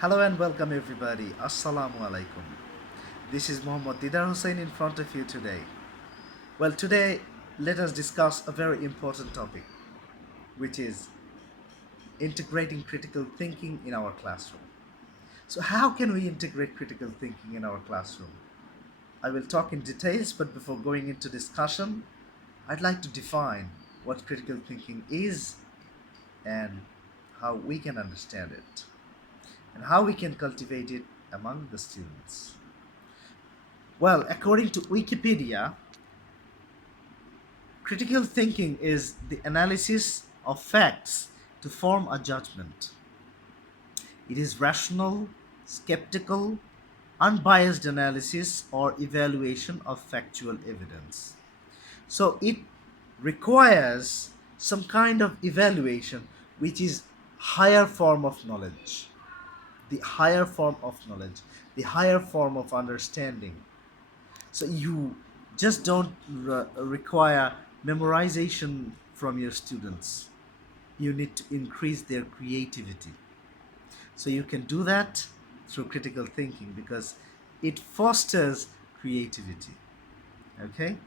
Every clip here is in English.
Hello and welcome everybody. Assalamu alaikum. This is Muhammad Didar Hussain in front of you today. Well, today let us discuss a very important topic, which is integrating critical thinking in our classroom. So, how can we integrate critical thinking in our classroom? I will talk in details, but before going into discussion, I'd like to define what critical thinking is and how we can understand it and how we can cultivate it among the students. Well, according to Wikipedia, critical thinking is the analysis of facts to form a judgment. It is rational, skeptical, unbiased analysis or evaluation of factual evidence. So it requires some kind of evaluation which is higher form of knowledge, the higher form of knowledge, the higher form of understanding. So you just don't require memorization from your students. You need to increase their creativity. So you can do that through critical thinking because it fosters creativity. Okay?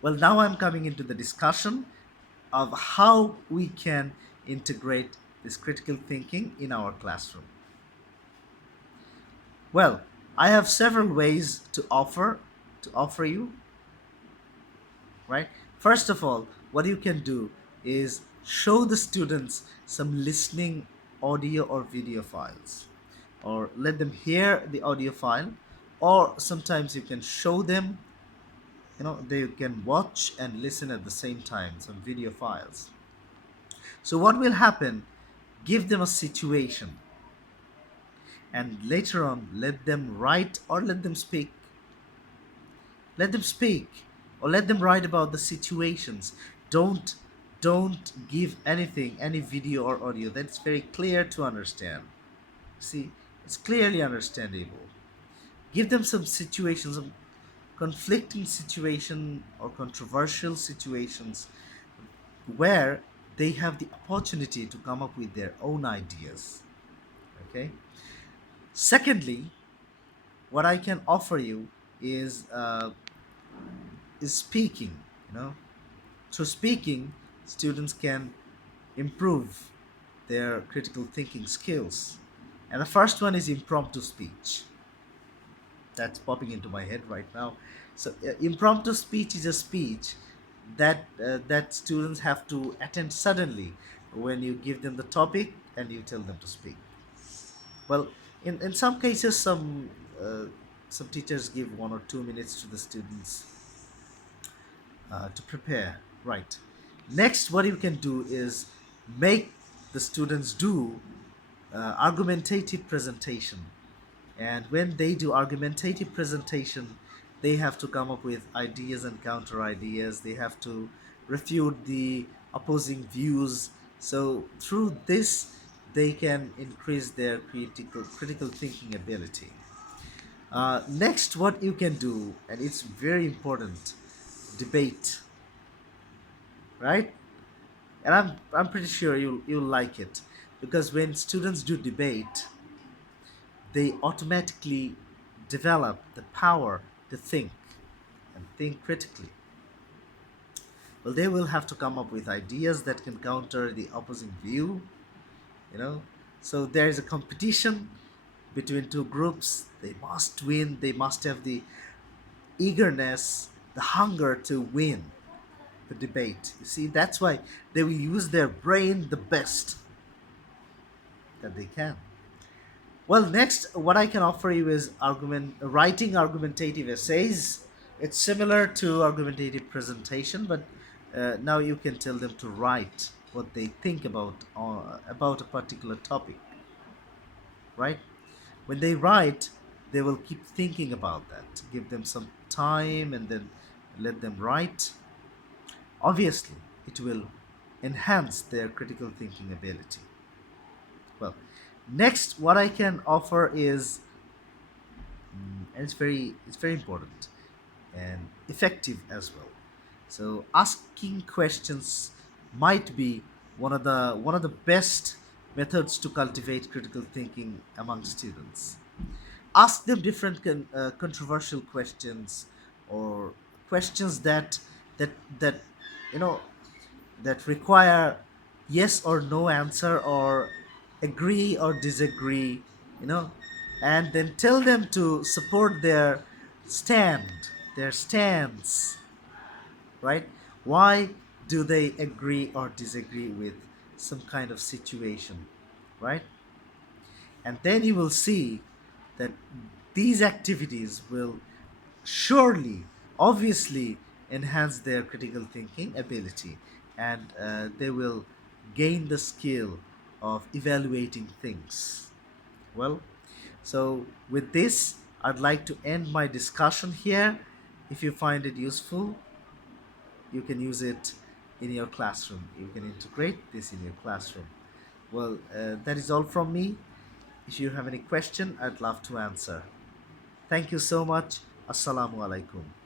Well, now I'm coming into the discussion of how we can integrate this critical thinking in our classroom. Well, I have several ways to offer you, right? First of all, what you can do is show the students some listening audio or video files, or let them hear the audio file, or sometimes you can show them, they can watch and listen at the same time, some video files. So, what will happen? Give them a situation, and later on, let them write or let them speak. Let them speak or let them write about the situations. Don't don't give anything, any video or audio that's very clear to understand. See, it's clearly understandable. Give them some situations, some conflicting situation or controversial situations where they have the opportunity to come up with their own ideas. Okay. Secondly, what I can offer you is speaking. You know, through speaking, students can improve their critical thinking skills. And the first one is impromptu speech. That's popping into my head right now. So, impromptu speech is a speech that students have to attend suddenly when you give them the topic and you tell them to speak. Well, in some cases, some teachers give 1 or 2 minutes to the students to prepare. Right. Next, what you can do is make the students do argumentative presentation. And when they do argumentative presentation, they have to come up with ideas and counter ideas. They have to refute the opposing views. So through this, they can increase their critical thinking ability. Next, what you can do, and it's very important, debate, right? And I'm pretty sure you'll like it because when students do debate, they automatically develop the power to think and think critically. Well, they will have to come up with ideas that can counter the opposing view, you know. So there is a competition between two groups. They must win, they must have the eagerness, the hunger to win the debate. You see, that's why they will use their brain the best that they can. Well, next, what I can offer you is writing argumentative essays. It's similar to argumentative presentation, but now you can tell them to write what they think about a particular topic, right? When they write, they will keep thinking about that. Give them some time and then let them write. Obviously, it will enhance their critical thinking ability. Well, next, what I can offer is, and it's very important and effective as well. So asking questions might be one of the best methods to cultivate critical thinking among students. Ask them different controversial questions, or questions that you know that require yes or no answer, or agree or disagree, you know and then tell them to support their stance, right? Why do they agree or disagree with some kind of situation, right? And then you will see that these activities will surely, obviously, enhance their critical thinking ability, and they will gain the skill of evaluating things. Well, so with this, I'd like to end my discussion here. If you find it useful, you can use it in your classroom. You can integrate this in your classroom. Well, that is all from me. If you have any question, I'd love to answer. Thank you so much. Assalamu alaikum.